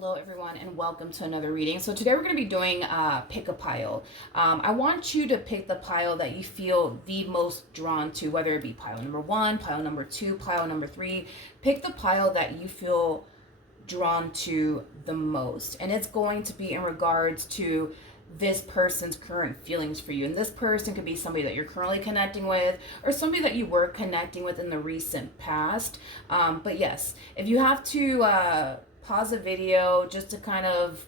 Hello everyone and welcome to another reading. So today we're going to be doing pick a pile. I want you to pick the pile that you feel the most drawn to, whether it be pile number 1, pile number 2, pile number 3. Pick the pile that you feel drawn to the most, and it's going to be in regards to this person's current feelings for you. And this person could be somebody that you're currently connecting with or somebody that you were connecting with in the recent past. But yes, if you have to pause the video just to kind of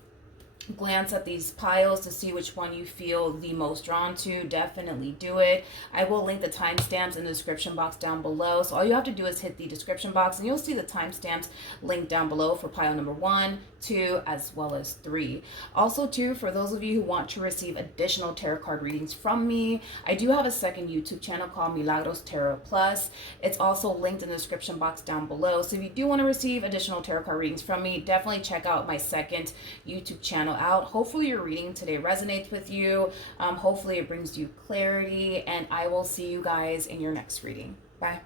glance at these piles to see which one you feel the most drawn to, definitely do it. I will link the timestamps in the description box down below. So all you have to do is hit the description box and you'll see the timestamps linked down below for pile number 1, 2, as well as 3. Also too, for those of you who want to receive additional tarot card readings from me, I do have a second YouTube channel called Milagros Tarot Plus. It's also linked in the description box down below. So if you do want to receive additional tarot card readings from me, definitely check out my second YouTube channel out. Hopefully your reading today resonates with you. Hopefully it brings you clarity, and I will see you guys in your next reading. Bye.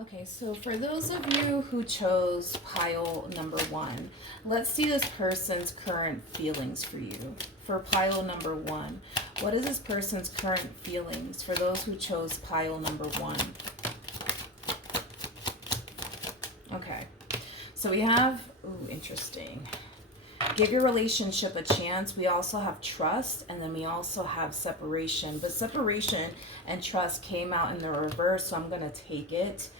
Okay, so for those of you who chose pile number 1, let's see this person's current feelings for you. For pile number 1, what is this person's current feelings for those who chose pile number 1? Okay, so we have, ooh, interesting. Give your relationship a chance. We also have trust, and then we also have separation. But separation and trust came out in the reverse, so I'm going to take it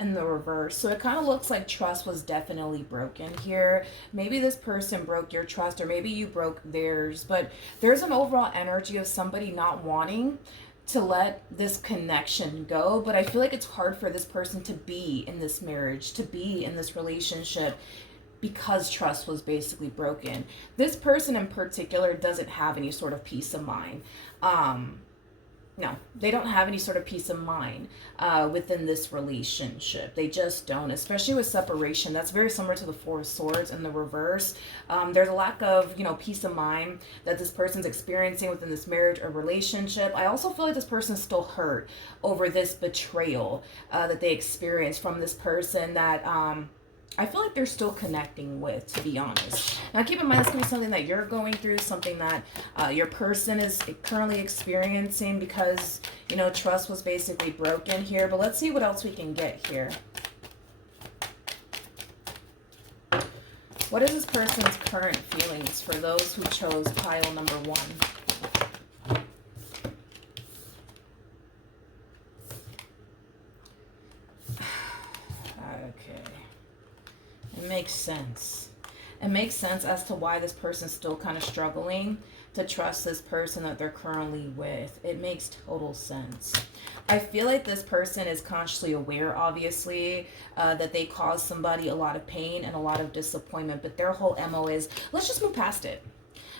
in the reverse. So it kind of looks like trust was definitely broken here. Maybe this person broke your trust, or maybe you broke theirs. But there's an overall energy of somebody not wanting to let this connection go. But I feel like it's hard for this person to be in this marriage, to be in this relationship, because trust was basically broken. This person in particular doesn't have any sort of peace of mind. No, they don't have any sort of peace of mind within this relationship. They just don't, especially with separation. That's very similar to the Four of Swords in the reverse. There's a lack of, peace of mind that this person's experiencing within this marriage or relationship. I also feel like this person's still hurt over this betrayal that they experienced from this person that I feel like they're still connecting with, to be honest. Now, keep in mind, this can be something that you're going through, something that your person is currently experiencing because, trust was basically broken here. But let's see what else we can get here. What is this person's current feelings for those who chose pile number 1? It makes sense. It makes sense as to why this person's still kind of struggling to trust this person that they're currently with. It makes total sense. I feel like this person is consciously aware, obviously, that they caused somebody a lot of pain and a lot of disappointment, but their whole MO is, let's just move past it.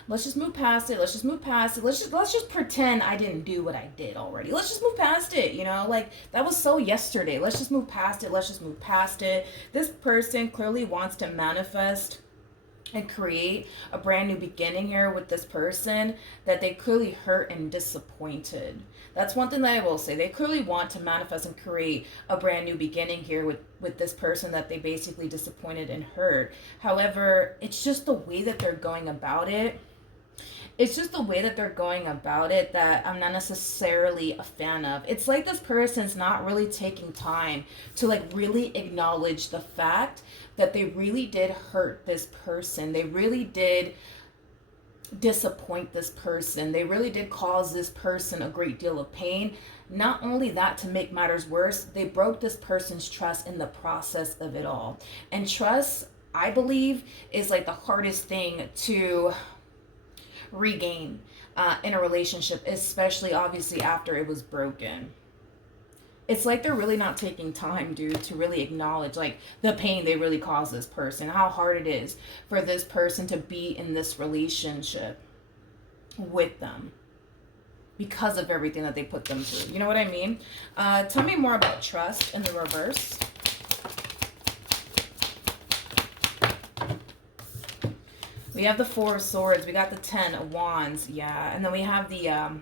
Let's just move past it. Let's just move past it. Let's just pretend I didn't do what I did already. Let's just move past it. Like that was so yesterday. Let's just move past it. Let's just move past it. This person clearly wants to manifest and create a brand new beginning here with this person that they clearly hurt and disappointed. That's one thing that I will say. They clearly want to manifest and create a brand new beginning here with this person that they basically disappointed and hurt. However, it's just the way that they're going about it. It's just the way that they're going about it that I'm not necessarily a fan of. It's like this person's not really taking time to really acknowledge the fact that they really did hurt this person. They really did disappoint this person. They really did cause this person a great deal of pain. Not only that, to make matters worse, they broke this person's trust in the process of it all. And trust, I believe, is like the hardest thing to regain in a relationship, especially obviously after it was broken. It's like they're really not taking time, dude, to really acknowledge the pain they really caused this person, how hard it is for this person to be in this relationship with them because of everything that they put them through. You know what I mean? Tell me more about trust in the reverse. We have the Four of Swords. We got the 10 of Wands. Yeah. And then we have the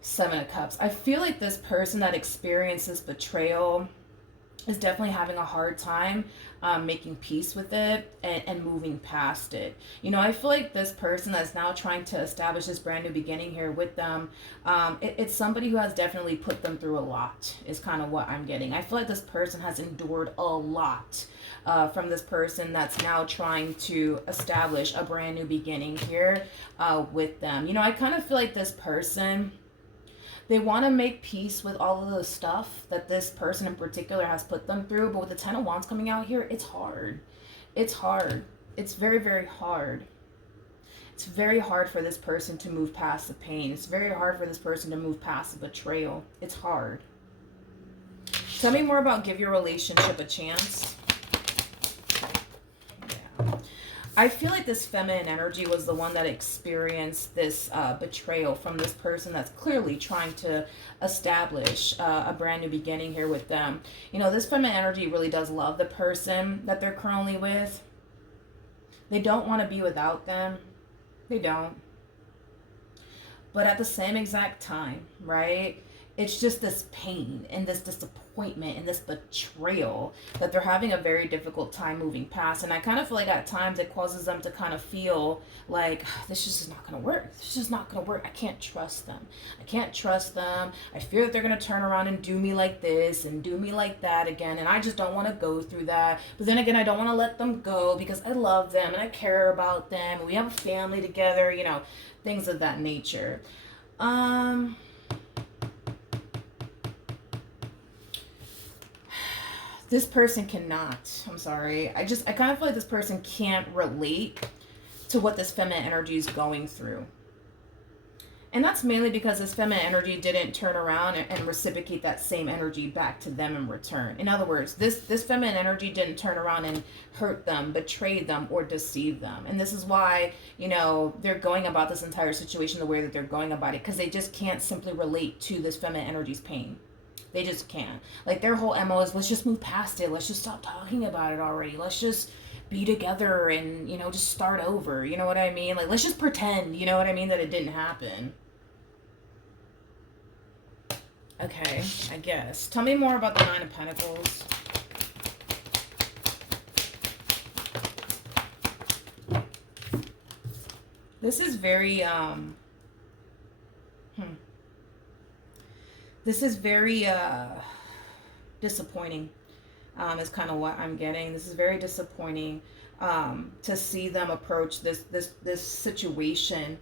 7 of Cups. I feel like this person that experiences betrayal is definitely having a hard time making peace with it and moving past it. You know, I feel like this person that's now trying to establish this brand new beginning here with them, it's somebody who has definitely put them through a lot, is kind of what I'm getting. I feel like this person has endured a lot from this person that's now trying to establish a brand new beginning here with them. You know, I kind of feel like this person, they want to make peace with all of the stuff that this person in particular has put them through. But with the Ten of Wands coming out here, it's hard. It's hard. It's very, very hard. It's very hard for this person to move past the pain. It's very hard for this person to move past the betrayal. It's hard. Tell me more about give your relationship a chance. Yeah. I feel like this feminine energy was the one that experienced this betrayal from this person that's clearly trying to establish a brand new beginning here with them. You know, this feminine energy really does love the person that they're currently with. They don't want to be without them. They don't. But at the same exact time, right? It's just this pain and this disappointment and this betrayal that they're having a very difficult time moving past. And I kind of feel like at times it causes them to kind of feel like, this just is not going to work. This is just not going to work. I can't trust them. I can't trust them. I fear that they're going to turn around and do me like this and do me like that again. And I just don't want to go through that. But then again, I don't want to let them go because I love them and I care about them. And we have a family together, you know, things of that nature. This person cannot, I'm sorry. I kind of feel like this person can't relate to what this feminine energy is going through. And that's mainly because this feminine energy didn't turn around and reciprocate that same energy back to them in return. In other words, this feminine energy didn't turn around and hurt them, betray them, or deceive them. And this is why, you know, they're going about this entire situation the way that they're going about it, because they just can't simply relate to this feminine energy's pain. They just can't. Like, their whole MO is, let's just move past it. Let's just stop talking about it already. Let's just be together and, you know, just start over. You know what I mean? Like, let's just pretend, you know what I mean, that it didn't happen. Okay, I guess. Tell me more about the Nine of Pentacles. This is very, This is very disappointing, is kind of what I'm getting. This is very disappointing to see them approach this situation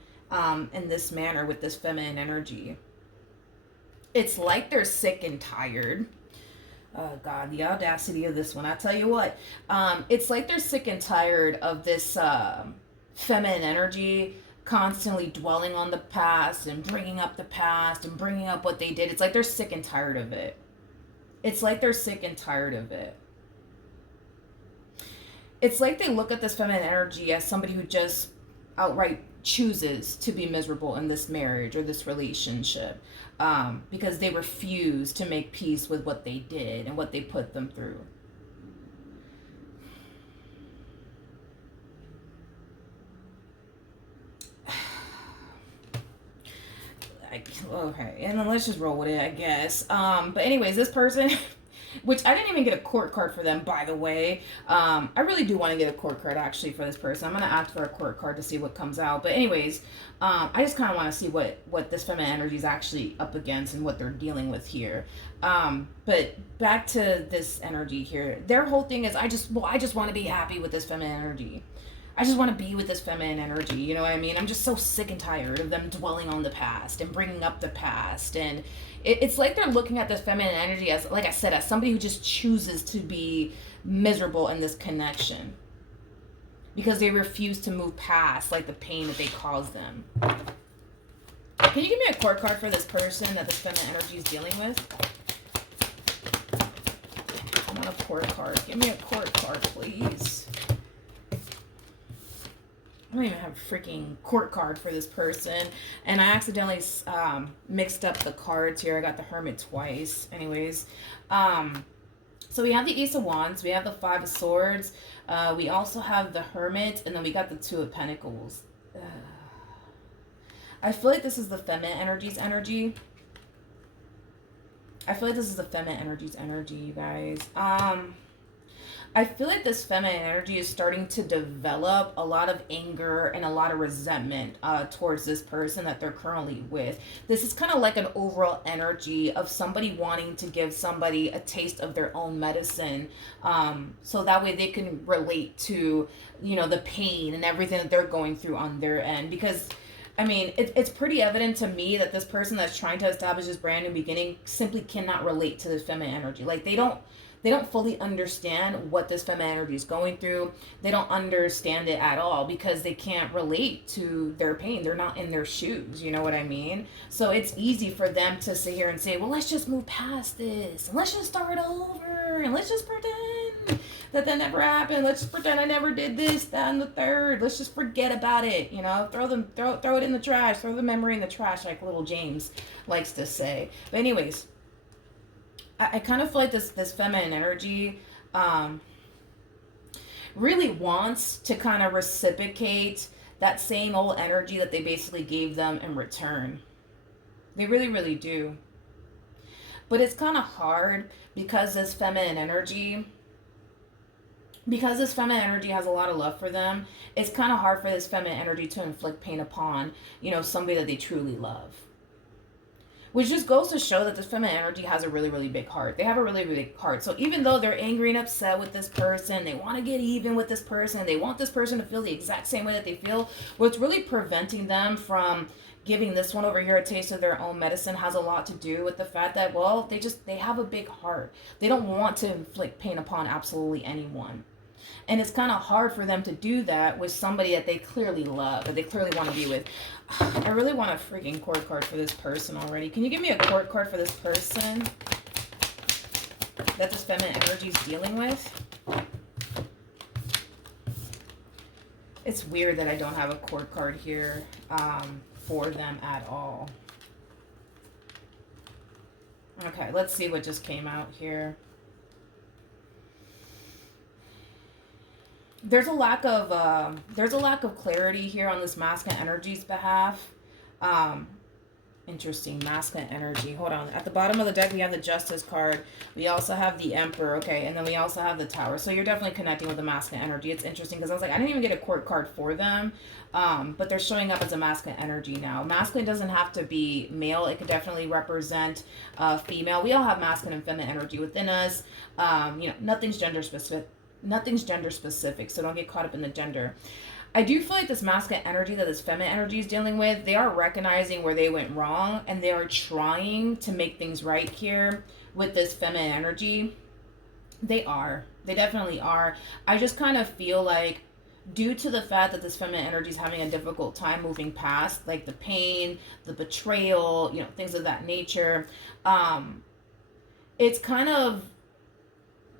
in this manner with this feminine energy. It's like they're sick and tired. Oh, God, the audacity of this one. I tell you what, it's like they're sick and tired of this feminine energy constantly dwelling on the past and bringing up the past and bringing up what they did. It's like they're sick and tired of it. It's like they're sick and tired of it. It's like they look at this feminine energy as somebody who just outright chooses to be miserable in this marriage or this relationship because they refuse to make peace with what they did and what they put them through. Okay, and then let's just roll with it, I guess. But anyways, this person, which I didn't even get a court card for them, by the way. I really do want to get a court card, actually, for this person. I'm going to ask for a court card to see what comes out. But anyways, I just kind of want to see what this feminine energy is actually up against and what they're dealing with here. But back to this energy here. Their whole thing is, I just want to be happy with this feminine energy. I just want to be with this feminine energy, you know what I mean? I'm just so sick and tired of them dwelling on the past and bringing up the past. And it's like they're looking at this feminine energy as, like I said, as somebody who just chooses to be miserable in this connection because they refuse to move past, like, the pain that they caused them. Can you give me a court card for this person that this feminine energy is dealing with? I want a court card. Give me a court card, please. I don't even have a freaking court card for this person. And I accidentally mixed up the cards here. I got the Hermit twice. Anyways. So we have the Ace of Wands. We have the Five of Swords. We also have the Hermit. And then we got the Two of Pentacles. I feel like this is the feminine energy's energy. I feel like this is the feminine energy, you guys. I feel like this feminine energy is starting to develop a lot of anger and a lot of resentment towards this person that they're currently with. This is kind of like an overall energy of somebody wanting to give somebody a taste of their own medicine, so that way they can relate to, you know, the pain and everything that they're going through on their end. Because I mean, it's pretty evident to me that this person that's trying to establish this brand new beginning simply cannot relate to this feminine energy. Like they don't fully understand what this feminine energy is going through. They don't understand it at all because they can't relate to their pain. They're not in their shoes. You know what I mean? So it's easy for them to sit here and say, well, let's just move past this. And let's just start over. And let's just pretend that never happened. Let's just pretend I never did this, that, and the third. Let's just forget about it. You know, throw it in the trash. Throw the memory in the trash, like little James likes to say. But anyways, I kind of feel like this feminine energy really wants to kind of reciprocate that same old energy that they basically gave them in return. They really, really do. But it's kind of hard because this feminine energy has a lot of love for them. It's kind of hard for this feminine energy to inflict pain upon, you know, somebody that they truly love. Which just goes to show that this feminine energy has a really, really big heart. They have a really, really big heart. So even though they're angry and upset with this person, they want to get even with this person, they want this person to feel the exact same way that they feel, what's really preventing them from giving this one over here a taste of their own medicine has a lot to do with the fact that, well, they have a big heart. They don't want to inflict pain upon absolutely anyone. And it's kind of hard for them to do that with somebody that they clearly love, that they clearly want to be with. I really want a freaking court card for this person already. Can you give me a court card for this person that this feminine energy is dealing with? It's weird that I don't have a court card here for them at all. Okay, let's see what just came out here. There's a lack of clarity here on this masculine energy's behalf. Interesting, masculine energy. Hold on. At the bottom of the deck, we have the Justice card. We also have the Emperor, okay, and then we also have the Tower. So you're definitely connecting with the masculine energy. It's interesting because I was like, I didn't even get a court card for them, but they're showing up as a masculine energy now. Masculine doesn't have to be male. It could definitely represent female. We all have masculine and feminine energy within us. You know, nothing's gender specific, so don't get caught up in the gender. I do feel like this masculine energy that this feminine energy is dealing with, they are recognizing where they went wrong and they are trying to make things right here with this feminine energy. They definitely are. I just kind of feel like, due to the fact that this feminine energy is having a difficult time moving past, like the pain, the betrayal, you know, things of that nature, it's kind of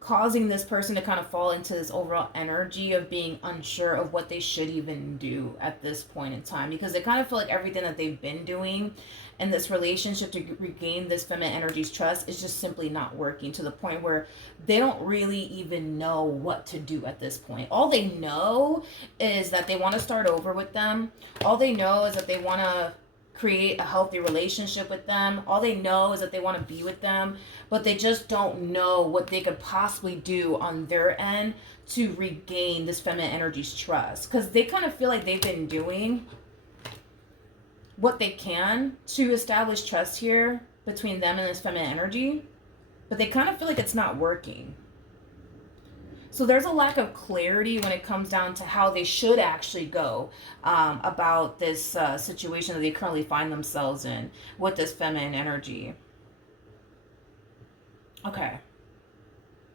causing this person to kind of fall into this overall energy of being unsure of what they should even do at this point in time, because they kind of feel like everything that they've been doing in this relationship to regain this feminine energy's trust is just simply not working, to the point where they don't really even know what to do at this point. All they know is that they want to start over with them. All they know is that they want to create a healthy relationship with them. All they know is that they want to be with them, but they just don't know what they could possibly do on their end to regain this feminine energy's trust, because they kind of feel like they've been doing what they can to establish trust here between them and this feminine energy, but they kind of feel like it's not working. So there's a lack of clarity when it comes down to how they should actually go about this situation that they currently find themselves in with this feminine energy. Okay.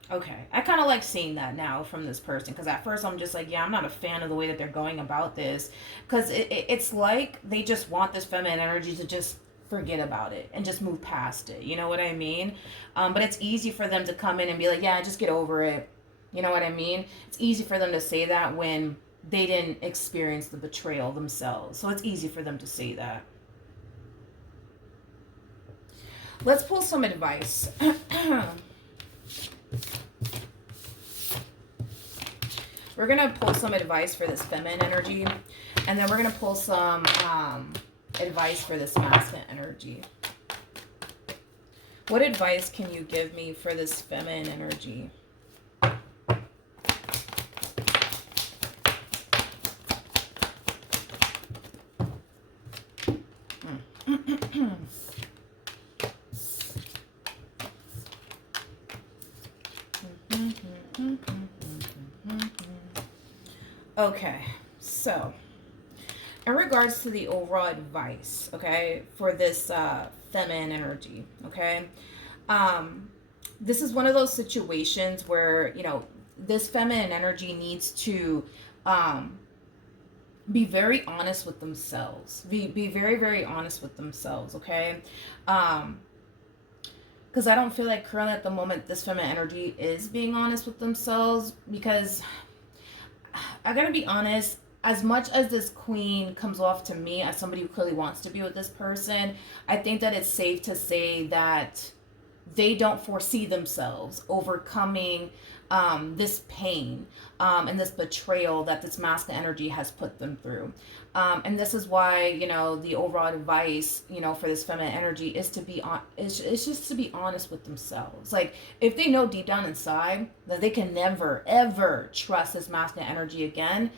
I kind of like seeing that now from this person, because at first I'm just like, yeah, I'm not a fan of the way that they're going about this, because it's like they just want this feminine energy to just forget about it and just move past it. You know what I mean? But it's easy for them to come in and be like, yeah, just get over it. You know what I mean? It's easy for them to say that when they didn't experience the betrayal themselves. So it's easy for them to say that. Let's pull some advice. We're going to pull some advice for this feminine energy, and then we're going to pull some advice for this masculine energy. What advice can you give me for this feminine energy? Okay, so in regards to the overall advice, okay, for this feminine energy, okay, this is one of those situations where, you know, this feminine energy needs to be very honest with themselves. Be very, very honest with themselves, okay? Because I don't feel like currently at the moment this feminine energy is being honest with themselves, because I gotta be honest, as much as this queen comes off to me as somebody who clearly wants to be with this person, I think that it's safe to say that they don't foresee themselves overcoming this pain and this betrayal that this masculine energy has put them through. And this is why, you know, the overall advice, you know, for this feminine energy is to be on, it's just to be honest with themselves. Like, if they know deep down inside that they can never, ever trust this masculine energy again,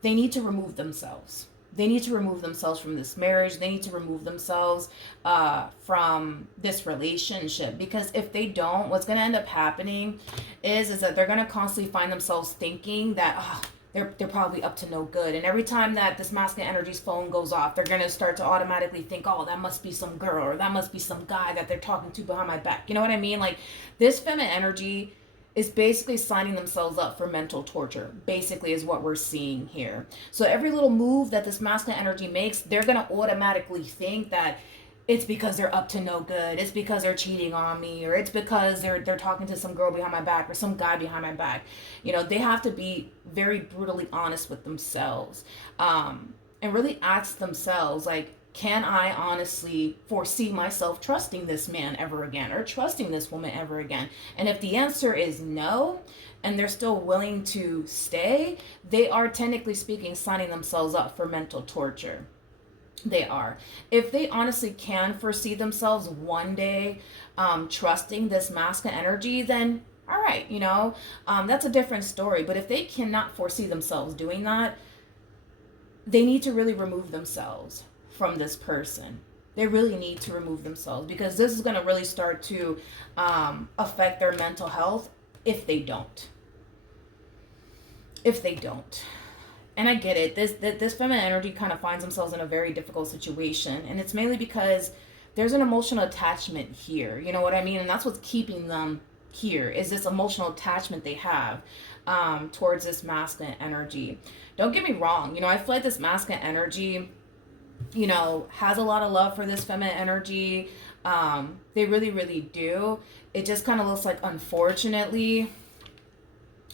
they need to remove themselves. They need to remove themselves from this marriage. They need to remove themselves from this relationship. Because if they don't, what's going to end up happening is that they're going to constantly find themselves thinking that they're probably up to no good. And every time that this masculine energy's phone goes off, they're going to start to automatically think, oh, that must be some girl or that must be some guy that they're talking to behind my back. You know what I mean? Like, this feminine energy is basically signing themselves up for mental torture, basically, is what we're seeing here. So every little move that this masculine energy makes, they're going to automatically think that it's because they're up to no good. It's because they're cheating on me, or it's because they're talking to some girl behind my back or some guy behind my back. You know, they have to be very brutally honest with themselves, and really ask themselves, like, can I honestly foresee myself trusting this man ever again, or trusting this woman ever again? And if the answer is no, and they're still willing to stay, they are, technically speaking, signing themselves up for mental torture. They are. If they honestly can foresee themselves one day trusting this masculine energy, then all right, you know, that's a different story. But if they cannot foresee themselves doing that, they need to really remove themselves from this person. They really need to remove themselves, because this is going to really start to affect their mental health if they don't. If they don't. And I get it. This feminine energy kind of finds themselves in a very difficult situation. And it's mainly because there's an emotional attachment here. You know what I mean? And that's what's keeping them here, is this emotional attachment they have towards this masculine energy. Don't get me wrong. You know, I feel like this masculine energy, you know, has a lot of love for this feminine energy. They really, really do. It just kind of looks like, unfortunately,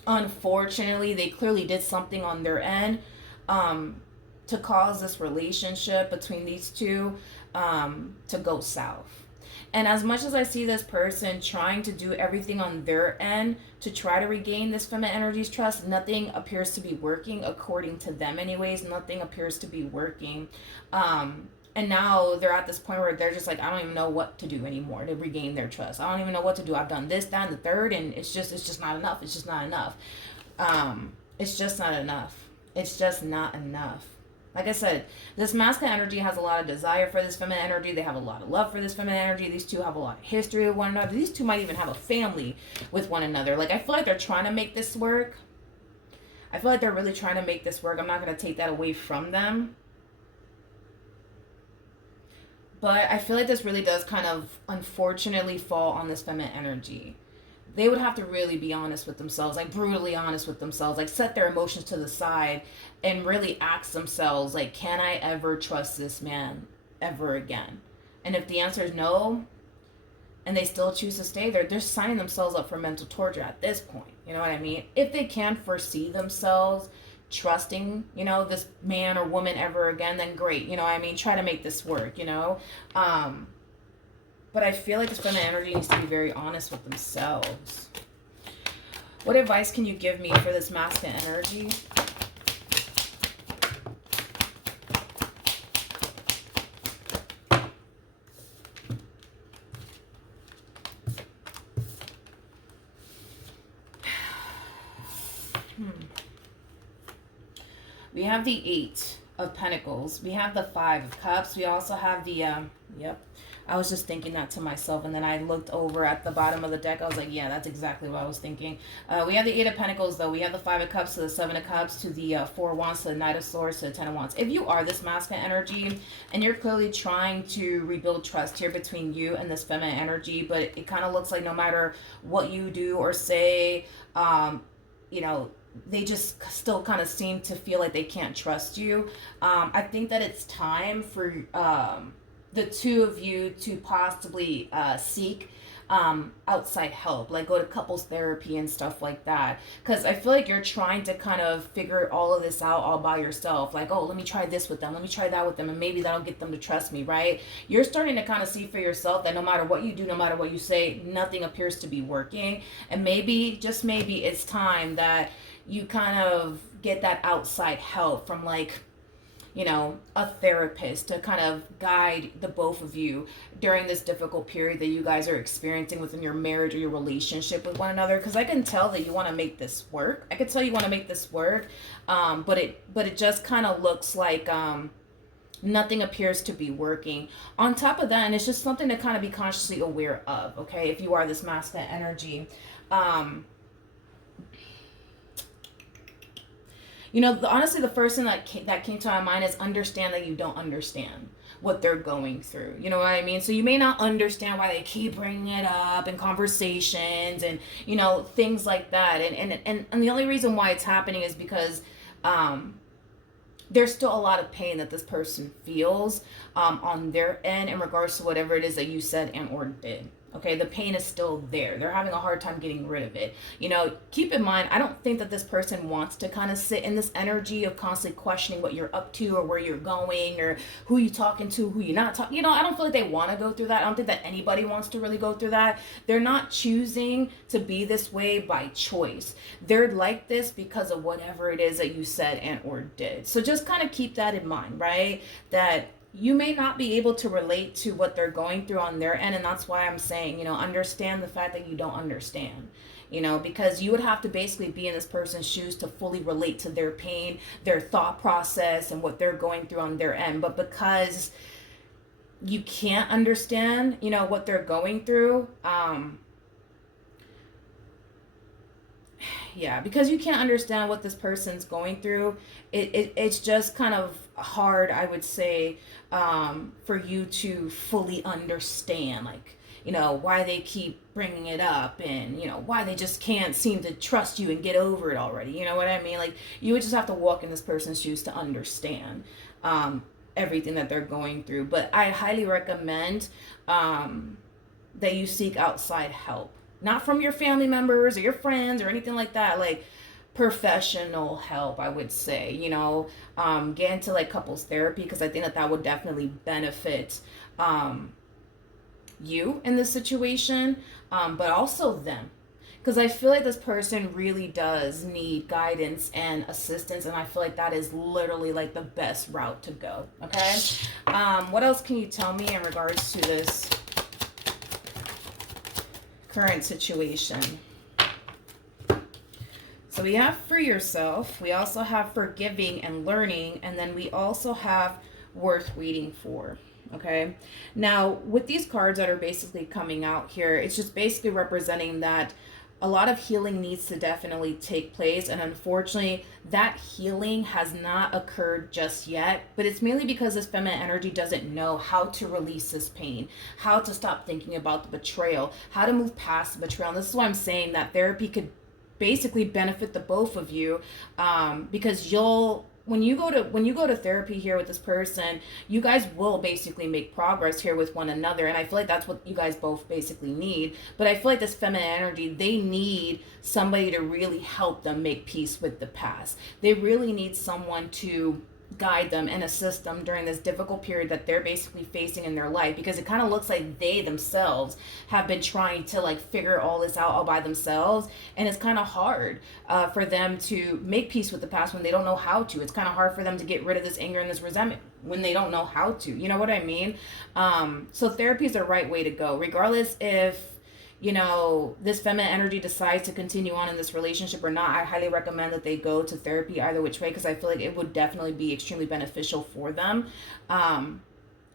they clearly did something on their end to cause this relationship between these two to go south. And as much as I see this person trying to do everything on their end to try to regain this feminine energy's trust, nothing appears to be working, according to them anyways. Nothing appears to be working. And now they're at this point where they're just like, I don't even know what to do anymore to regain their trust. I don't even know what to do. I've done this, that, and the third, and it's just not enough. It's just not enough. It's just not enough. It's just not enough. Like I said, this masculine energy has a lot of desire for this feminine energy. They have a lot of love for this feminine energy. These two have a lot of history with one another. These two might even have a family with one another. Like, I feel like they're trying to make this work. I feel like they're really trying to make this work. I'm not going to take that away from them. But I feel like this really does kind of, unfortunately, fall on this feminine energy. They would have to really be honest with themselves, like brutally honest with themselves, like set their emotions to the side and really ask themselves, like, can I ever trust this man ever again? And if the answer is no, and they still choose to stay there, they're signing themselves up for mental torture at this point. You know what I mean? If they can foresee themselves trusting, you know, this man or woman ever again, then great. You know what I mean? Try to make this work, you know? But I feel like this feminine energy needs to be very honest with themselves. What advice can you give me for this masculine energy? We have the Eight of Pentacles. We have the Five of Cups. We also have the, yep. I was just thinking that to myself, and then I looked over at the bottom of the deck. I was like, yeah, that's exactly what I was thinking. We have the Eight of Pentacles, though. We have the Five of Cups to the Seven of Cups to the Four of Wands to the Knight of Swords to the Ten of Wands. If you are this masculine energy and you're clearly trying to rebuild trust here between you and this feminine energy, but it kind of looks like no matter what you do or say, you know, they just still kind of seem to feel like they can't trust you. I think that it's time for the two of you to possibly seek outside help, like go to couples therapy and stuff like that, because I feel like you're trying to kind of figure all of this out all by yourself, like, oh, let me try this with them, let me try that with them, and maybe that'll get them to trust me, right? You're starting to kind of see for yourself that no matter what you do, no matter what you say, nothing appears to be working, and maybe, just maybe, it's time that you kind of get that outside help from, like, you know, a therapist to kind of guide the both of you during this difficult period that you guys are experiencing within your marriage or your relationship with one another. Because I can tell that you want to make this work. I can tell you want to make this work, but it just kind of looks like nothing appears to be working. On top of that, and it's just something to kind of be consciously aware of, okay, if you are this masculine energy. You know, honestly, the first thing that came to my mind is understand that you don't understand what they're going through. You know what I mean? So you may not understand why they keep bringing it up in conversations and, you know, things like that. And the only reason why it's happening is because there's still a lot of pain that this person feels on their end in regards to whatever it is that you said and or did. Okay, the pain is still there. They're having a hard time getting rid of it. You know, keep in mind, I don't think that this person wants to kind of sit in this energy of constantly questioning what you're up to or where you're going or who you're talking to, who you're not talking. You know, I don't feel like they want to go through that. I don't think that anybody wants to really go through that. They're not choosing to be this way by choice. They're like this because of whatever it is that you said and or did. So just kind of keep that in mind, right? That you may not be able to relate to what they're going through on their end, and that's why I'm saying, you know, understand the fact that you don't understand, you know, because you would have to basically be in this person's shoes to fully relate to their pain, their thought process, and what they're going through on their end. But because you can't understand, you know, what they're going through, yeah, because you can't understand what this person's going through, it's just kind of hard, I would say, for you to fully understand, like, you know, why they keep bringing it up and, you know, why they just can't seem to trust you and get over it already. You know what I mean? Like, you would just have to walk in this person's shoes to understand everything that they're going through. But I highly recommend that you seek outside help. Not from your family members or your friends or anything like that. Like, professional help, I would say. You know, get into like couples therapy, because I think that that would definitely benefit you in this situation, but also them. Because I feel like this person really does need guidance and assistance, and I feel like that is literally like the best route to go. Okay. What else can you tell me in regards to this current situation? So we have free yourself, we also have forgiving and learning, and then we also have worth waiting for. Okay, now with these cards that are basically coming out here, it's just basically representing that a lot of healing needs to definitely take place, and unfortunately that healing has not occurred just yet, but it's mainly because this feminine energy doesn't know how to release this pain, how to stop thinking about the betrayal, how to move past the betrayal. And this is why I'm saying that therapy could basically benefit the both of you, because when you go to therapy here with this person, you guys will basically make progress here with one another, and I feel like that's what you guys both basically need. But I feel like this feminine energy, they need somebody to really help them make peace with the past. They really need someone to guide them and assist them during this difficult period that they're basically facing in their life, because it kind of looks like they themselves have been trying to like figure all this out all by themselves, and it's kind of hard for them to make peace with the past when they don't know how to. It's kind of hard for them to get rid of this anger and this resentment when they don't know how to. You know what I mean? So therapy is the right way to go, regardless if you know, this feminine energy decides to continue on in this relationship or not, I highly recommend that they go to therapy either which way, because I feel like it would definitely be extremely beneficial for them.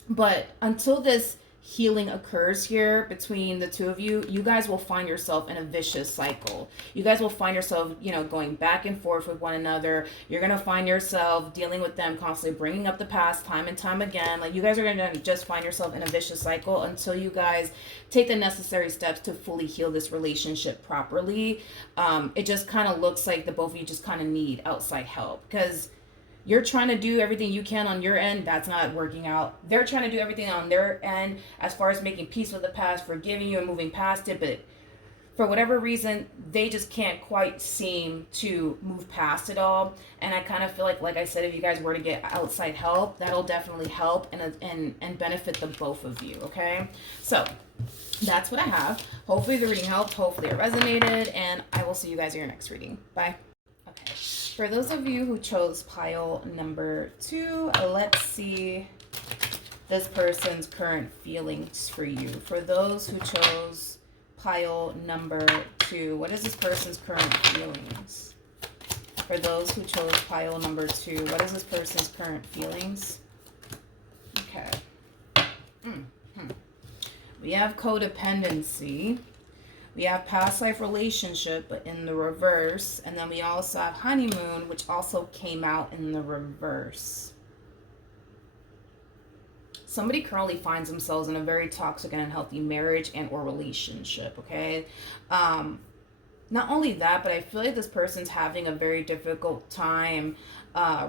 But until this healing occurs here between the two of you, you guys will find yourself in a vicious cycle. You guys will find yourself, you know, going back and forth with one another. You're going to find yourself dealing with them, constantly bringing up the past time and time again. Like, you guys are going to just find yourself in a vicious cycle until you guys take the necessary steps to fully heal this relationship properly. It just kind of looks like the both of you just kind of need outside help, because you're trying to do everything you can on your end. That's not working out. They're trying to do everything on their end as far as making peace with the past, forgiving you and moving past it. But for whatever reason, they just can't quite seem to move past it all. And I kind of feel like I said, if you guys were to get outside help, that'll definitely help and benefit the both of you, okay? So that's what I have. Hopefully the reading helped. Hopefully it resonated. And I will see you guys in your next reading. Bye. Okay. For those of you who chose pile number 2, let's see this person's current feelings for you. For those who chose pile number 2, what is this person's current feelings? For those who chose pile number 2, what is this person's current feelings? Okay. We have codependency. We have past life relationship, but in the reverse. And then we also have honeymoon, which also came out in the reverse. Somebody currently finds themselves in a very toxic and unhealthy marriage and or relationship, okay? Not only that, but I feel like this person's having a very difficult time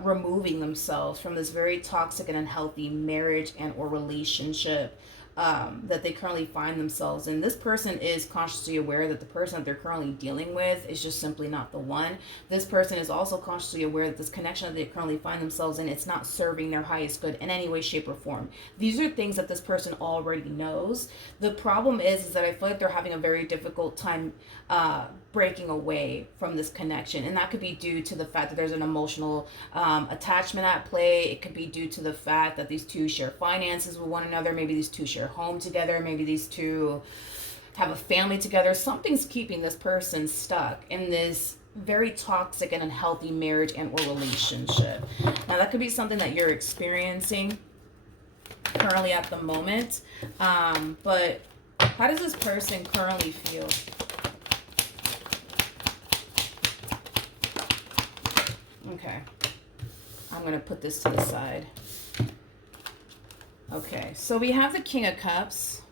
removing themselves from this very toxic and unhealthy marriage and or relationship that they currently find themselves in. This person is consciously aware that the person that they're currently dealing with is just simply not the one. This person is also consciously aware that this connection that they currently find themselves in, it's not serving their highest good in any way, shape, or form. These are things that this person already knows. The problem is that I feel like they're having a very difficult time breaking away from this connection, and that could be due to the fact that there's an emotional attachment at play. It could be due to the fact that these two share finances with one another. Maybe these two share home together. Maybe these two have a family together. Something's keeping this person stuck in this very toxic and unhealthy marriage and or relationship. Now that could be something that you're experiencing currently at the moment, but how does this person currently feel? Okay, I'm going to put this to the side. Okay, so we have the King of Cups.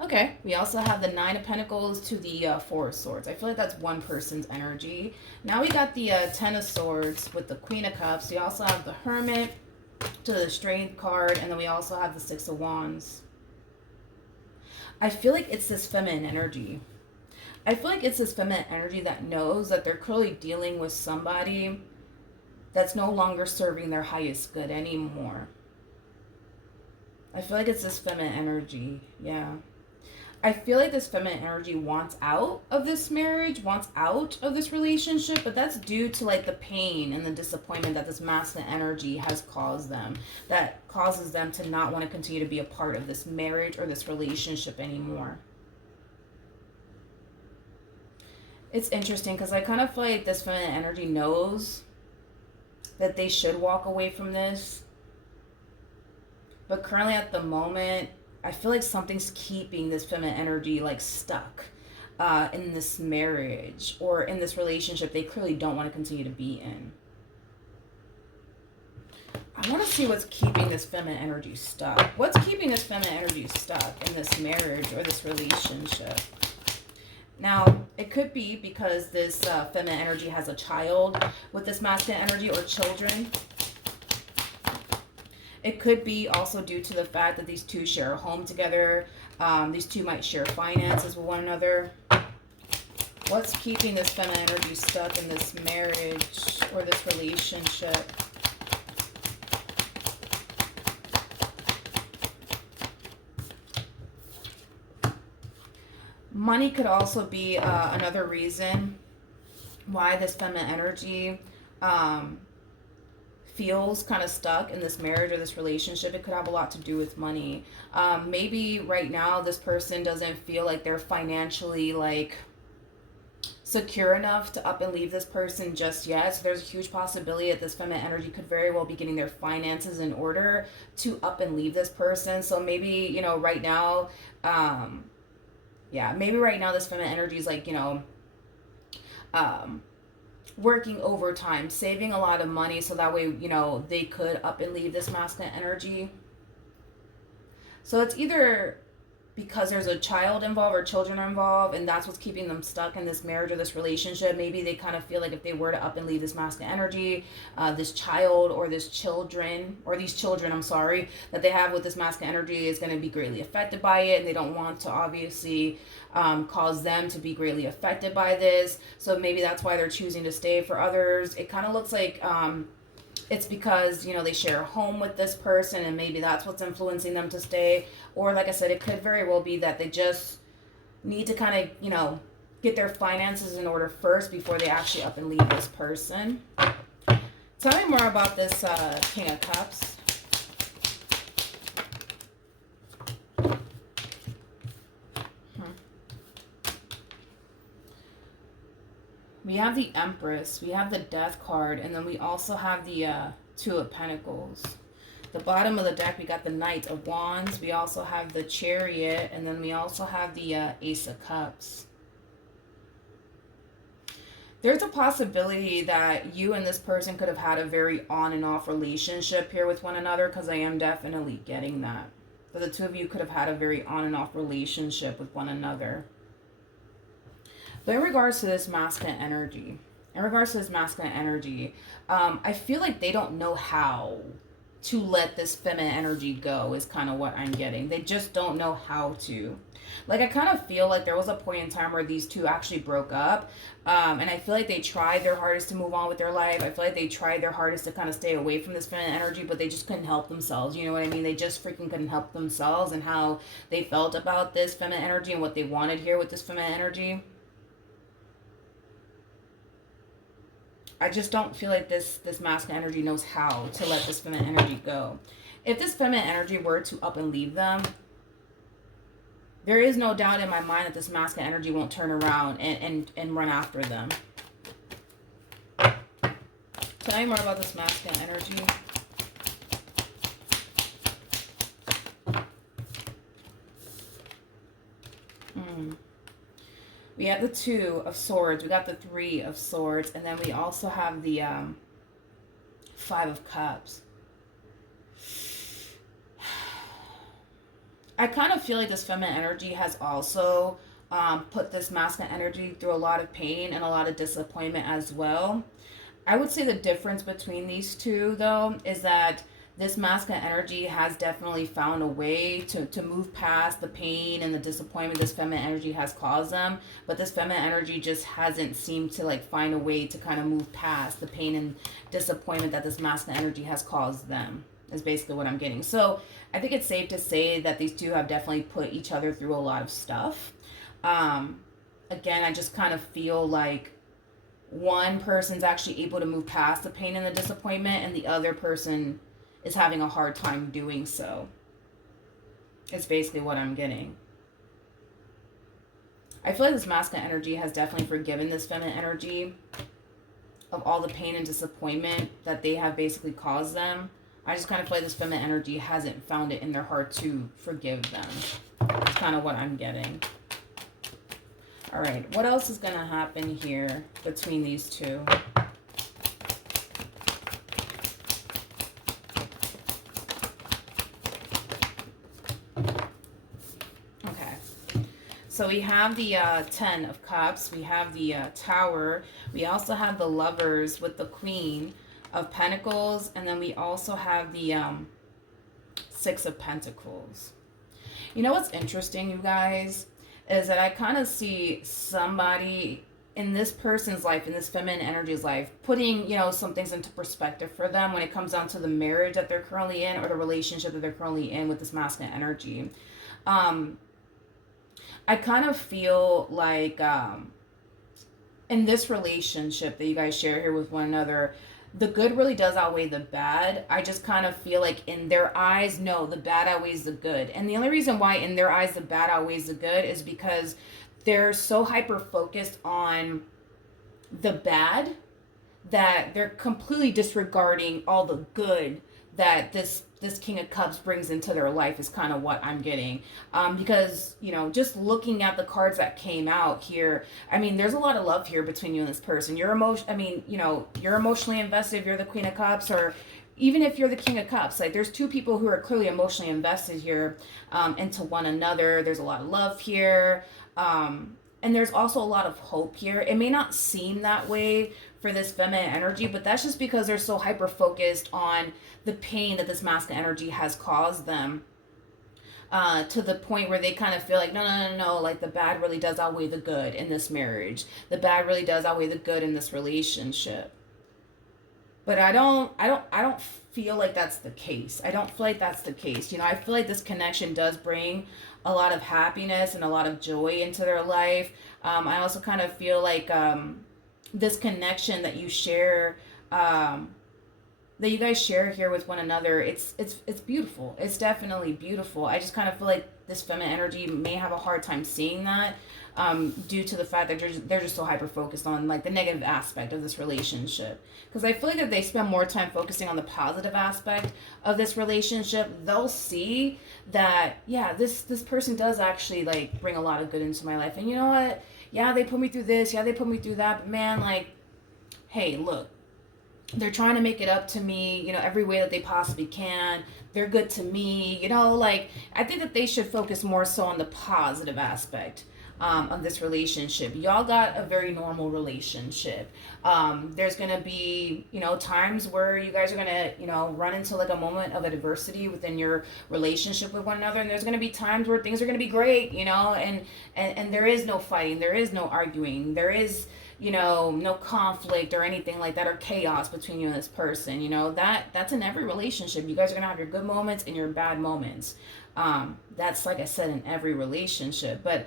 Okay, we also have the Nine of Pentacles to the Four of Swords. I feel like that's one person's energy. Now we got the Ten of Swords with the Queen of Cups. We also have the Hermit to the Strength card, and then we also have the Six of Wands. I feel like it's this feminine energy. I feel like it's this feminine energy that knows that they're clearly dealing with somebody that's no longer serving their highest good anymore. I feel like it's this feminine energy. Yeah. I feel like this feminine energy wants out of this marriage, wants out of this relationship, but that's due to like the pain and the disappointment that this masculine energy has caused them. That causes them to not want to continue to be a part of this marriage or this relationship anymore. It's interesting because I kind of feel like this feminine energy knows that they should walk away from this. But currently at the moment, I feel like something's keeping this feminine energy like stuck in this marriage or in this relationship they clearly don't want to continue to be in. I want to see what's keeping this feminine energy stuck. What's keeping this feminine energy stuck in this marriage or this relationship? Now, it could be because this feminine energy has a child with this masculine energy or children. It could be also due to the fact that these two share a home together. These two might share finances with one another. What's keeping this feminine energy stuck in this marriage or this relationship? Money could also be another reason why this feminine energy feels kind of stuck in this marriage or this relationship, it could have a lot to do with money. Maybe right now this person doesn't feel like they're financially like secure enough to up and leave this person just yet. So there's a huge possibility that this feminine energy could very well be getting their finances in order to up and leave this person. So maybe, you know, right now, maybe right now this feminine energy is like, you know, working overtime, saving a lot of money so that way, you know, they could up and leave this masculine energy. So it's either because there's a child involved or children are involved, and that's what's keeping them stuck in this marriage or this relationship. Maybe they kind of feel like if they were to up and leave this masculine energy, this child or this children, or these children, I'm sorry, that they have with this masculine energy is going to be greatly affected by it, and they don't want to obviously cause them to be greatly affected by this. So maybe that's why they're choosing to stay. For others, it kind of looks like it's because, you know, they share a home with this person and maybe that's what's influencing them to stay. Or like I said, it could very well be that they just need to kind of, you know, get their finances in order first before they actually up and leave this person. Tell me more about this King of Cups. We have the Empress, we have the Death card, and then we also have the Two of Pentacles. The bottom of the deck, we got the Knight of Wands. We also have the Chariot, and then we also have the Ace of Cups. There's a possibility that you and this person could have had a very on and off relationship here with one another, because I am definitely getting that. But the two of you could have had a very on and off relationship with one another. But in regards to this masculine energy, I feel like they don't know how to let this feminine energy go is kind of what I'm getting. They just don't know how to. Like, I kind of feel like there was a point in time where these two actually broke up. And I feel like they tried their hardest to move on with their life. I feel like they tried their hardest to kind of stay away from this feminine energy, but they just couldn't help themselves. You know what I mean? They just freaking couldn't help themselves and how they felt about this feminine energy and what they wanted here with this feminine energy. I just don't feel like this masculine energy knows how to let this feminine energy go. If this feminine energy were to up and leave them, there is no doubt in my mind that this masculine energy won't turn around and run after them. Tell me more about this masculine energy. We have the Two of Swords. We got the Three of Swords. And then we also have the Five of Cups. I kind of feel like this feminine energy has also put this masculine energy through a lot of pain and a lot of disappointment as well. I would say the difference between these two, though, is that this masculine energy has definitely found a way to move past the pain and the disappointment this feminine energy has caused them. But this feminine energy just hasn't seemed to like find a way to kind of move past the pain and disappointment that this masculine energy has caused them, is basically what I'm getting. So I think it's safe to say that these two have definitely put each other through a lot of stuff. Again, I just kind of feel like one person's actually able to move past the pain and the disappointment, and the other person is having a hard time doing so. It's basically what I'm getting. I feel like this masculine energy has definitely forgiven this feminine energy of all the pain and disappointment that they have basically caused them. I just kind of feel like this feminine energy hasn't found it in their heart to forgive them. That's kind of what I'm getting. All right, what else is going to happen here between these two? So we have the Ten of Cups, we have the Tower, we also have the Lovers with the Queen of Pentacles, and then we also have the Six of Pentacles. You know what's interesting, you guys, is that I kind of see somebody in this person's life, in this feminine energy's life, putting, you know, some things into perspective for them when it comes down to the marriage that they're currently in or the relationship that they're currently in with this masculine energy. I kind of feel like in this relationship that you guys share here with one another, the good really does outweigh the bad. I just kind of feel like in their eyes, no, the bad outweighs the good. And the only reason why in their eyes the bad outweighs the good is because they're so hyper focused on the bad that they're completely disregarding all the good that this King of Cups brings into their life is kind of what I'm getting. Because, you know, just looking at the cards that came out here, I mean, there's a lot of love here between you and this person. You're emotionally invested if you're the Queen of Cups, or even if you're the King of Cups. Like, there's two people who are clearly emotionally invested here into one another. There's a lot of love here. And there's also a lot of hope here. It may not seem that way for this feminine energy, but that's just because they're so hyper focused on the pain that this masculine energy has caused them, to the point where they kind of feel like, no, like the bad really does outweigh the good in this marriage. The bad really does outweigh the good in this relationship. But I don't feel like that's the case. I don't feel like that's the case. You know, I feel like this connection does bring a lot of happiness and a lot of joy into their life. I also kind of feel like this connection that you share, that you guys share here with one another, it's beautiful. It's definitely beautiful. I just kind of feel like this feminine energy may have a hard time seeing that, due to the fact that they're just so hyper focused on like the negative aspect of this relationship. Because I feel like if they spend more time focusing on the positive aspect of this relationship, they'll see that, yeah, this person does actually like bring a lot of good into my life. And you know what? Yeah, they put me through this. Yeah, they put me through that. But man, like, hey, look, they're trying to make it up to me, you know, every way that they possibly can. They're good to me, you know, like, I think that they should focus more so on the positive aspect of this relationship. Y'all got a very normal relationship. There's gonna be, you know, times where you guys are gonna, you know, run into like a moment of adversity within your relationship with one another, and there's gonna be times where things are gonna be great, you know, and there is no fighting, there is no arguing, there is, you know, no conflict or anything like that, or chaos between you and this person. You know, that's in every relationship. You guys are gonna have your good moments and your bad moments. That's, like I said, in every relationship. But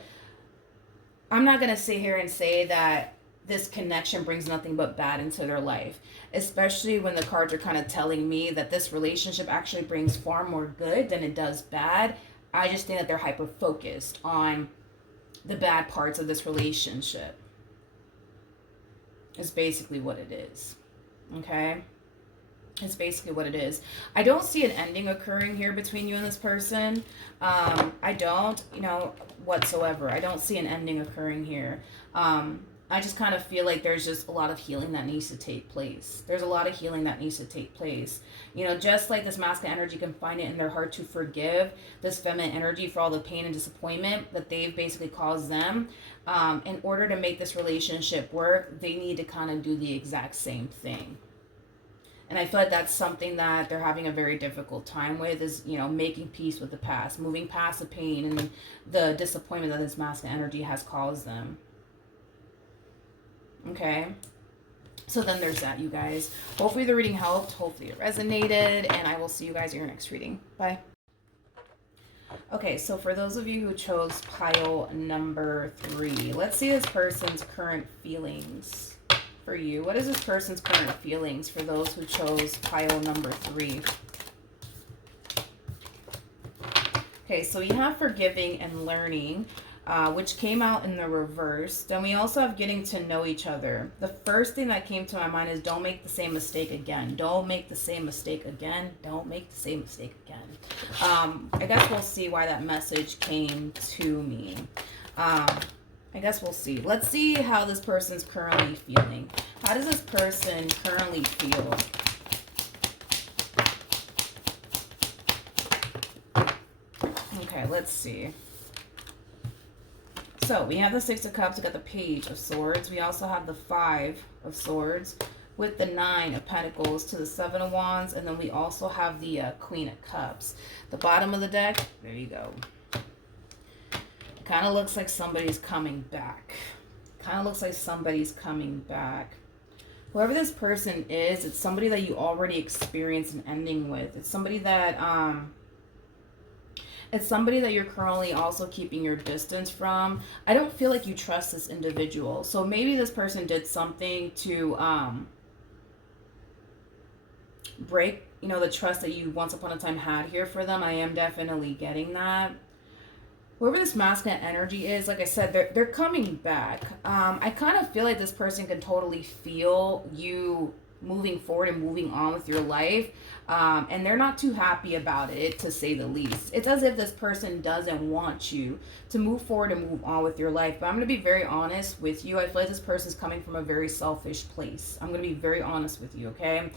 I'm not gonna sit here and say that this connection brings nothing but bad into their life, especially when the cards are kind of telling me that this relationship actually brings far more good than it does bad. I just think that they're hyper focused on the bad parts of this relationship. Is basically what it is. Okay? It's basically what it is. I don't see an ending occurring here between you and this person. I don't, you know, whatsoever. I don't see an ending occurring here. I just kind of feel like there's just a lot of healing that needs to take place. There's a lot of healing that needs to take place. You know, just like this masculine energy can find it in their heart to forgive this feminine energy for all the pain and disappointment that they've basically caused them. In order to make this relationship work, they need to kind of do the exact same thing. And I feel like that's something that they're having a very difficult time with, is, you know, making peace with the past, moving past the pain and the disappointment that this masculine energy has caused them. Okay, so then there's that, you guys. Hopefully the reading helped. Hopefully it resonated. And I will see you guys in your next reading. Bye. Okay, so for those of you who chose pile number 3, let's see this person's current feelings for you. What is this person's current feelings for those who chose pile number 3? Okay, so you have forgiving and learning, which came out in the reverse. Then we also have getting to know each other. The first thing that came to my mind is don't make the same mistake again. Don't make the same mistake again. Don't make the same mistake again. I guess we'll see why that message came to me. I guess we'll see. Let's see how this person's currently feeling. How does this person currently feel? Okay, let's see. So we have the 6 of Cups, we got the Page of Swords. We also have the 5 of Swords with the 9 of Pentacles to the 7 of Wands. And then we also have the Queen of Cups. The bottom of the deck, there you go. It kind of looks like somebody's coming back. Kind of looks like somebody's coming back. Whoever this person is, it's somebody that you already experienced an ending with. It's somebody that, you're currently also keeping your distance from. I don't feel like you trust this individual. So maybe this person did something to break, you know, the trust that you once upon a time had here for them. I am definitely getting that. Whoever this masculine energy is, like I said, they're coming back. I kind of feel like this person can totally feel you moving forward and moving on with your life. And they're not too happy about it, to say the least. It's as if this person doesn't want you to move forward and move on with your life. But I'm going to be very honest with you. I feel like this person is coming from a very selfish place. I'm going to be very honest with you, okay?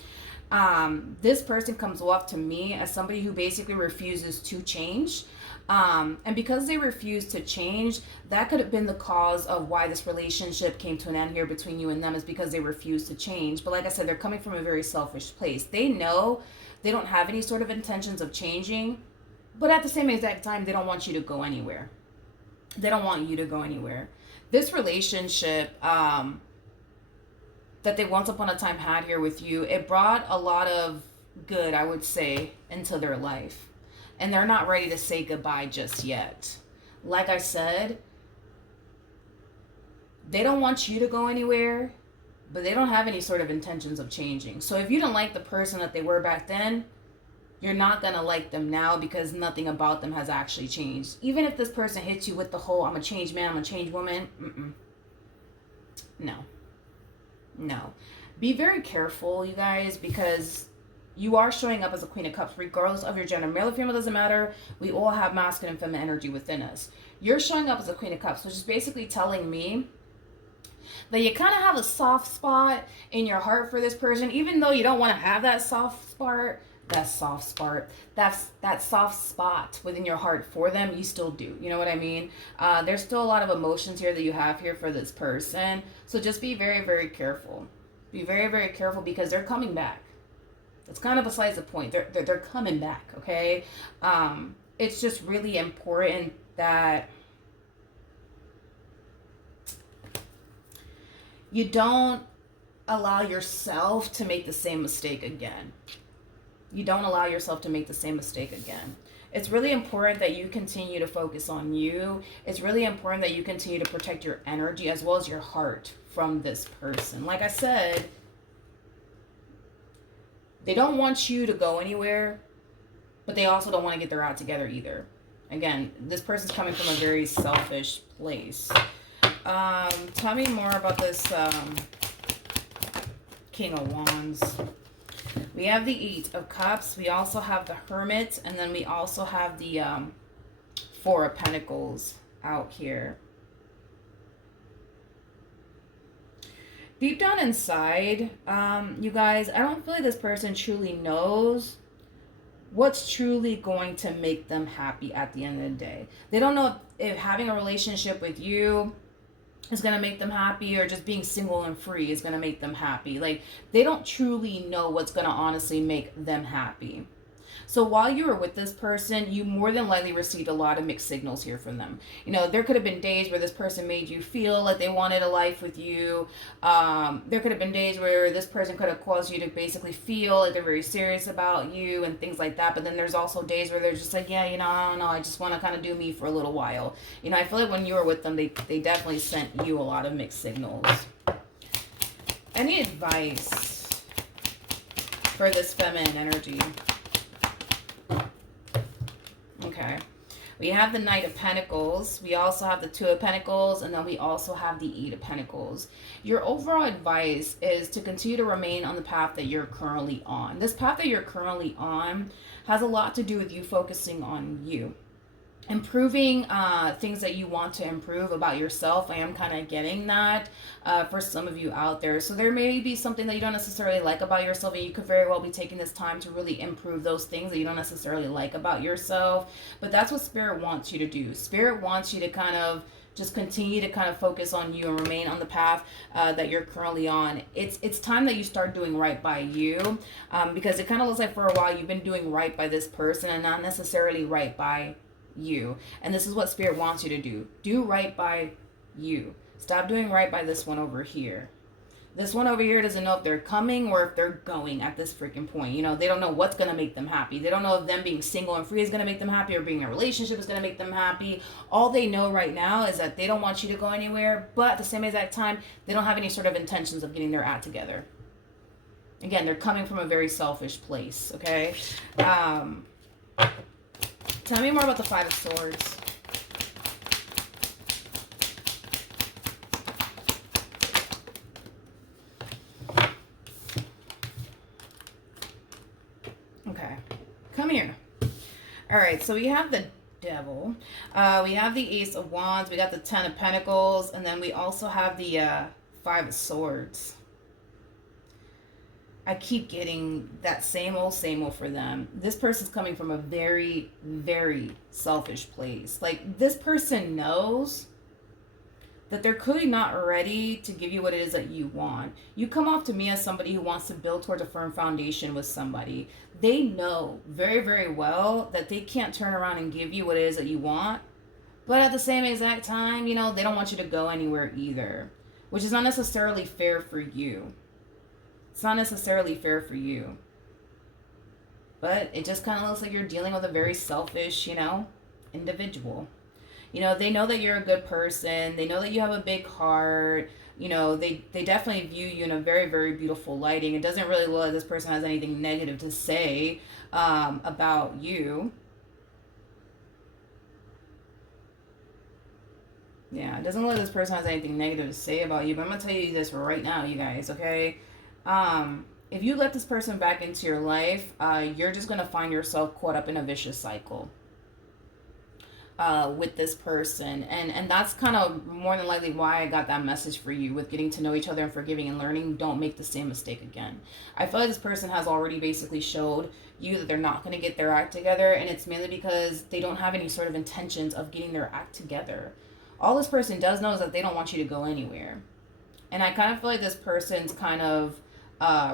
This person comes off to me as somebody who basically refuses to change. And because they refuse to change, that could have been the cause of why this relationship came to an end here between you and them, is because they refuse to change. But like I said, they're coming from a very selfish place. They know they don't have any sort of intentions of changing, but at the same exact time, they don't want you to go anywhere. They don't want you to go anywhere. This relationship, that they once upon a time had here with you, it brought a lot of good, I would say, into their life. And they're not ready to say goodbye just yet. Like I said, they don't want you to go anywhere, but they don't have any sort of intentions of changing. So if you don't like the person that they were back then, you're not going to like them now, because nothing about them has actually changed. Even if this person hits you with the whole, I'm a changed man, I'm a changed woman. No. Be very careful, you guys, because you are showing up as a Queen of Cups, regardless of your gender. Male or female, doesn't matter. We all have masculine and feminine energy within us. You're showing up as a Queen of Cups, which is basically telling me that you kind of have a soft spot in your heart for this person, even though you don't want to have that soft spot. That soft spot within your heart for them, you still do. You know what I mean? There's still a lot of emotions here that you have here for this person. So just be very, very careful. Be very, very careful, because they're coming back. It's kind of besides the point. They're coming back, okay? It's just really important that you don't allow yourself to make the same mistake again. You don't allow yourself to make the same mistake again. It's really important that you continue to focus on you. It's really important that you continue to protect your energy as well as your heart from this person. Like I said, they don't want you to go anywhere, but they also don't want to get their act together either. Again, this person's coming from a very selfish place. Tell me more about this King of Wands. We have the Eight of Cups. We also have the Hermit. And then we also have the Four of Pentacles out here. Deep down inside, you guys, I don't feel like this person truly knows what's truly going to make them happy at the end of the day. They don't know if having a relationship with you is going to make them happy, or just being single and free is going to make them happy. Like, they don't truly know what's going to honestly make them happy. So while you were with this person, you more than likely received a lot of mixed signals here from them. You know, there could have been days where this person made you feel like they wanted a life with you. There could have been days where this person could have caused you to basically feel like they're very serious about you and things like that. But then there's also days where they're just like, yeah, you know, I don't know, I just want to kind of do me for a little while. You know, I feel like when you were with them, they definitely sent you a lot of mixed signals. Any advice for this feminine energy? Okay, we have the Knight of Pentacles, we also have the Two of Pentacles, and then we also have the Eight of Pentacles. Your overall advice is to continue to remain on the path that you're currently on. This path that you're currently on has a lot to do with you focusing on you. Improving things that you want to improve about yourself. I am kind of getting that for some of you out there. So there may be something that you don't necessarily like about yourself, and you could very well be taking this time to really improve those things that you don't necessarily like about yourself. But that's what Spirit wants you to do. Spirit wants you to kind of just continue to kind of focus on you and remain on the path that you're currently on. It's time that you start doing right by you, because it kind of looks like for a while you've been doing right by this person and not necessarily right by you. And this is what Spirit wants you to do. Do right by you. Stop doing right by this one over here. This one over here doesn't know if they're coming or if they're going at this freaking point. You know, they don't know what's going to make them happy. They don't know if them being single and free is going to make them happy, or being in a relationship is going to make them happy. All they know right now is that they don't want you to go anywhere, but at the same exact time, they don't have any sort of intentions of getting their act together. Again, they're coming from a very selfish place, okay? Tell me more about the Five of Swords. Okay, come here. All right, so we have the Devil. We have the Ace of Wands. We got the Ten of Pentacles. And then we also have the Five of Swords. I keep getting that same old for them. This person's coming from a very, very selfish place. Like, this person knows that they're clearly not ready to give you what it is that you want. You come off to me as somebody who wants to build towards a firm foundation with somebody. They know very, very well that they can't turn around and give you what it is that you want. But at the same exact time, you know, they don't want you to go anywhere either. Which is not necessarily fair for you. It's not necessarily fair for you. But it just kind of looks like you're dealing with a very selfish, you know, individual. You know, they know that you're a good person. They know that you have a big heart. You know, they definitely view you in a very, very beautiful lighting. It doesn't really look like this person has anything negative to say about you. Yeah, it doesn't look like this person has anything negative to say about you. But I'm going to tell you this right now, you guys, okay? If you let this person back into your life, you're just going to find yourself caught up in a vicious cycle with this person. And that's kind of more than likely why I got that message for you with getting to know each other and forgiving and learning. Don't make the same mistake again. I feel like this person has already basically showed you that they're not going to get their act together. And it's mainly because they don't have any sort of intentions of getting their act together. All this person does know is that they don't want you to go anywhere. And I kind of feel like this person's kind of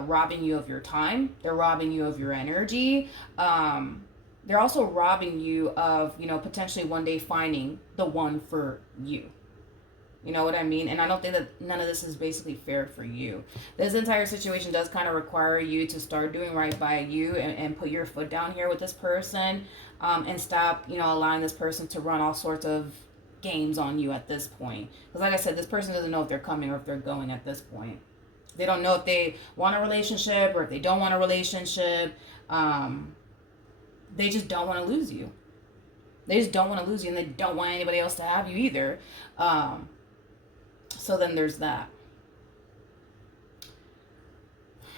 robbing you of your time. They're robbing you of your energy. They're also robbing you of, you know, potentially one day finding the one for you. You know what I mean? And I don't think that none of this is basically fair for you. This entire situation does kind of require you to start doing right by you and put your foot down here with this person and stop, you know, allowing this person to run all sorts of games on you at this point. Because like I said, this person doesn't know if they're coming or if they're going at this point. They don't know if they want a relationship or if they don't want a relationship. They just don't want to lose you. They just don't want to lose you, and they don't want anybody else to have you either. So then there's that.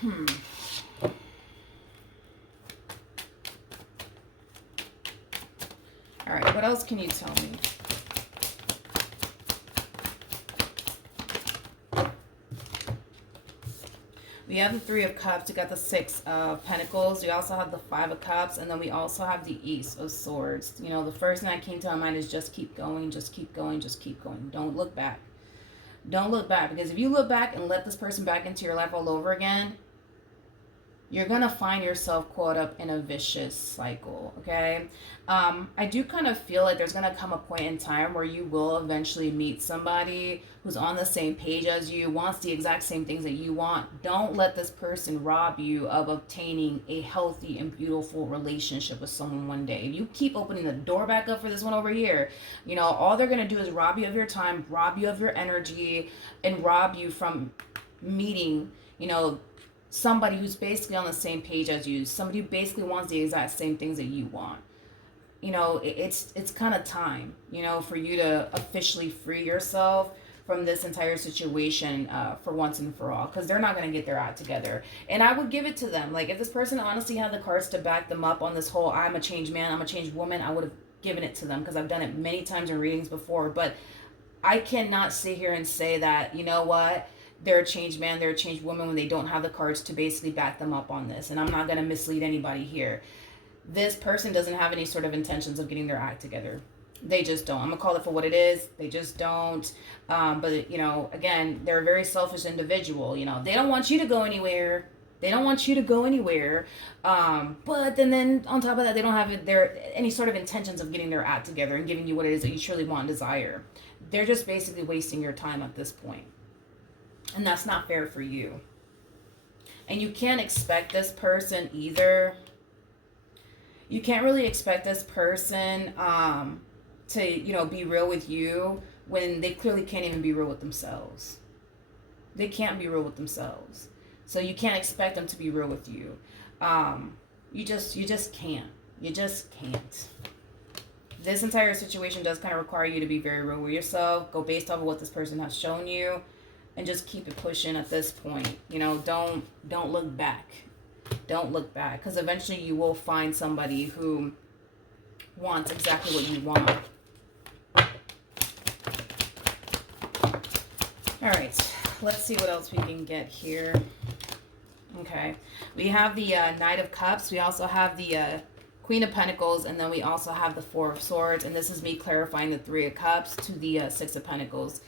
All right, what else can you tell me? We have the Three of Cups. We got the Six of Pentacles. We also have the Five of Cups. And then we also have the Ace of Swords. You know, the first thing that came to my mind is just keep going, just keep going, just keep going. Don't look back. Don't look back. Because if you look back and let this person back into your life all over again, you're going to find yourself caught up in a vicious cycle, okay? I do kind of feel like there's going to come a point in time where you will eventually meet somebody who's on the same page as you, wants the exact same things that you want. Don't let this person rob you of obtaining a healthy and beautiful relationship with someone one day. If you keep opening the door back up for this one over here, you know, all they're going to do is rob you of your time, rob you of your energy, and rob you from meeting, you know, somebody who's basically on the same page as you, somebody who basically wants the exact same things that you want. You know, it's kind of time, you know, for you to officially free yourself from this entire situation for once and for all, because they're not going to get their act together. And I would give it to them. Like, if this person honestly had the cards to back them up on this whole I'm a changed man, I'm a changed woman, I would have given it to them, because I've done it many times in readings before. But I cannot sit here and say that, you know what, they're a changed man, they're a changed woman when they don't have the cards to basically back them up on this. And I'm not going to mislead anybody here. This person doesn't have any sort of intentions of getting their act together. They just don't. I'm going to call it for what it is. They just don't. But, you know, again, they're a very selfish individual. You know, they don't want you to go anywhere. They don't want you to go anywhere. But then on top of that, they don't have any sort of intentions of getting their act together and giving you what it is that you truly want and desire. They're just basically wasting your time at this point. And that's not fair for you. And you can't expect this person either. You can't really expect this person to, you know, be real with you when they clearly can't even be real with themselves. They can't be real with themselves. So you can't expect them to be real with you. You just can't. You just can't. This entire situation does kind of require you to be very real with yourself. Go based off of what this person has shown you, and just keep it pushing at this point. You know, don't look back. Don't look back, because eventually you will find somebody who wants exactly what you want. All right, let's see what else we can get here. Okay, we have the Knight of Cups. We also have the Queen of Pentacles, and then we also have the Four of Swords, and this is me clarifying the Three of Cups to the Six of Pentacles.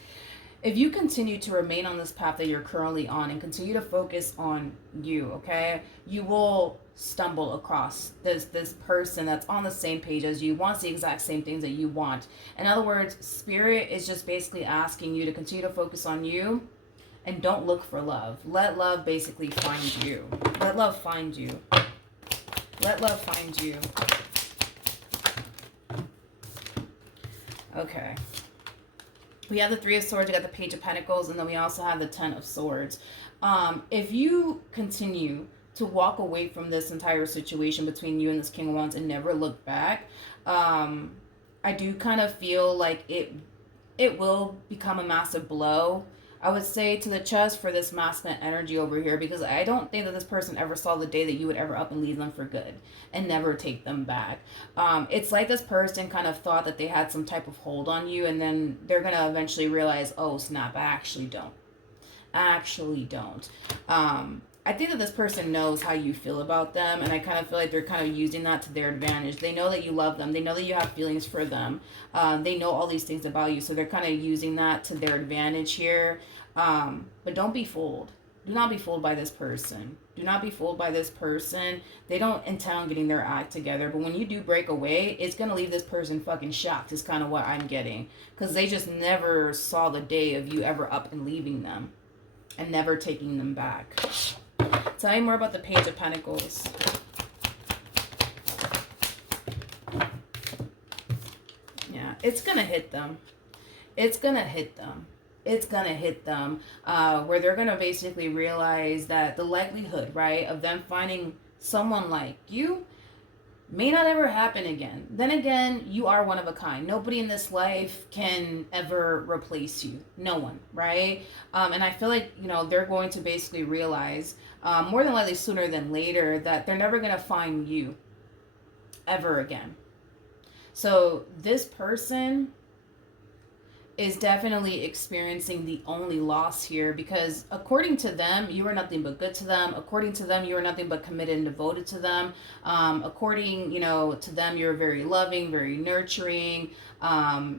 If you continue to remain on this path that you're currently on and continue to focus on you, okay, you will stumble across this person that's on the same page as you, wants the exact same things that you want. In other words, Spirit is just basically asking you to continue to focus on you and don't look for love. Let love basically find you. Let love find you. Let love find you. Okay. We have the Three of Swords, we got the Page of Pentacles, and then we also have the Ten of Swords. If you continue to walk away from this entire situation between you and this King of Wands and never look back, I do kind of feel like it will become a massive blow, I would say, to the chest for this masculine energy over here, because I don't think that this person ever saw the day that you would ever up and leave them for good and never take them back. It's like this person kind of thought that they had some type of hold on you, and then they're going to eventually realize, oh snap, I actually don't. I think that this person knows how you feel about them, and I kind of feel like they're kind of using that to their advantage. They know that you love them. They know that you have feelings for them. They know all these things about you, so they're kind of using that to their advantage here. But don't be fooled. Do not be fooled by this person. Do not be fooled by this person. They don't intend on getting their act together, but when you do break away, it's going to leave this person fucking shocked is kind of what I'm getting, because they just never saw the day of you ever up and leaving them and never taking them back. Tell me more about the Page of Pentacles. Yeah, it's going to hit them. It's going to hit them. It's going to hit them where they're going to basically realize that the likelihood, right, of them finding someone like you may not ever happen again. Then again, you are one of a kind. Nobody in this life can ever replace you. No one, right? And I feel like, you know, they're going to basically realize more than likely sooner than later that they're never going to find you ever again. So this person is definitely experiencing the only loss here, because according to them, you are nothing but good to them. According to them, you are nothing but committed and devoted to them. According, you know, to them, you're very loving, very nurturing.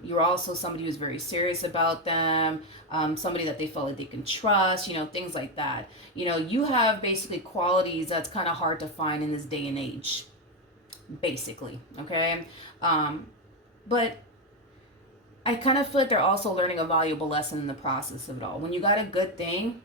You're also somebody who's very serious about them, somebody that they feel like they can trust, you know, things like that. You know, you have basically qualities that's kind of hard to find in this day and age, basically, okay? But I kind of feel like they're also learning a valuable lesson in the process of it all. When you got a good thing,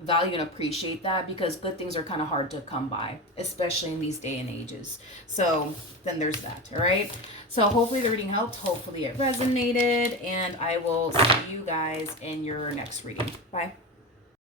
value and appreciate that, because good things are kind of hard to come by, especially in these day and ages. So then there's that, all right? So hopefully the reading helped. Hopefully it resonated, and I will see you guys in your next reading. Bye.